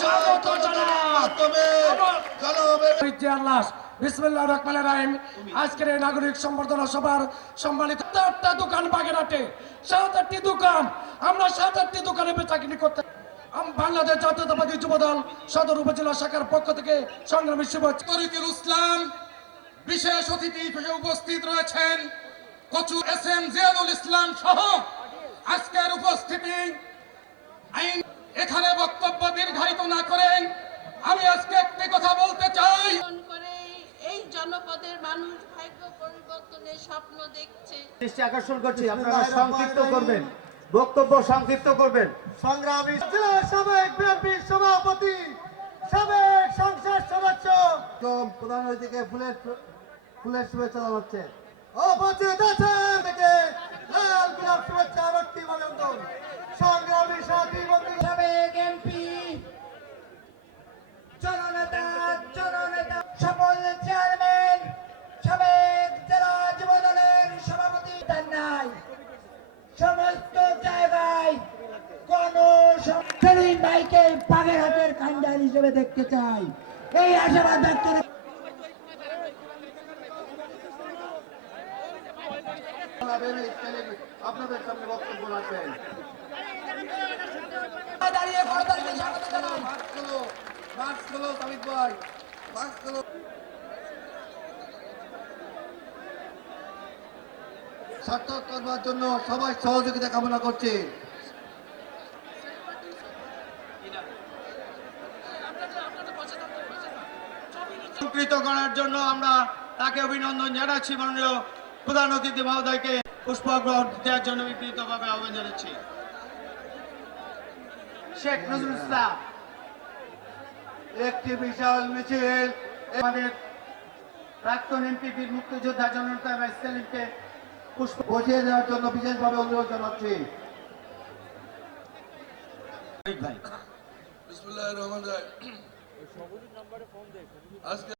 স্বাগত জানাই। বিসমিল্লাহির রহমানির রহিম। আজকের এই নাগরিক সম্বর্ধনা সভার সম্মানিত 7টা দোকান বাগেরহাটে, 7টি দোকান, আমরা 7টি দোকানে বেচাকিনি করতে বাংলাদেশ জাতীয়তাবাদী যুবদল সদর উপজেলা শাখার পক্ষ থেকে সংগ্রামী শুভেচ্ছা। তরিকুল ইসলাম বিশেষ অতিথি হিসেবে উপস্থিত রয়েছেন, কচু এসএম জিয়াদুল ইসলাম সহ আজকের উপস্থিতি। এখানে বক্তব্য দীর্ঘায়িত না করেন আমি আজকে একটি কথা বলতে চাই। এই জনপদের মানুষ ভাগ্য পরিবর্তনের স্বপ্ন দেখছে। দৃষ্টি আকর্ষণ করছি, আপনারা সংক্ষিপ্ত করবেন, বক্তব্য সংক্ষিপ্ত করবেন। সংগ্রামী সাবেক বিএনপি সভাপতি, সাবেক সংসদ সদস্য প্রধান অতিথিকে ফুলের শুভেচ্ছা জানাচ্ছে। উপস্থিত আছেন থেকে লাল গোলাপ শুভেচ্ছা রক্তি অভিনন্দন। সংগ্রামী সাথী বন্ধু, সাবেক এমপি, জননেতা সকল চেয়ারম্যান, সাবেক জেলা যুবদলের সভাপতি, নাই সমস্ত জায়গায় কোন সেলিম ভাইকে বাগেরহাটের কান্ডার হিসেবে দেখতে চাই। এই আশাবাদ ব্যক্ত আপনাদের সামনে বক্তব্য রাখবেন। দাঁড়িয়ে করতালিকে স্বাগত জানাই। সার্থক করবার জন্য সবাই সহযোগিতা কামনা করছি। সংকৃত করার জন্য আমরা তাকে অভিনন্দন জানাচ্ছি। মাননীয় প্রধান অতিথি মহোদয়কে পুষ্পগ্রহণ দেওয়ার জন্য বিনীতভাবে আহ্বান জানাচ্ছি। শেখ নজরুল ইসলাম। একটি বিশাল মিছিল আমাদের প্রাক্তন এমপি বীর মুক্তিযোদ্ধা জননেতা সেলিমকে পুষ্প বসিয়ে দেওয়ার জন্য বিশেষভাবে অনুরোধ জানাচ্ছি। বিসমিল্লাহির রহমানির রহিম। আজকে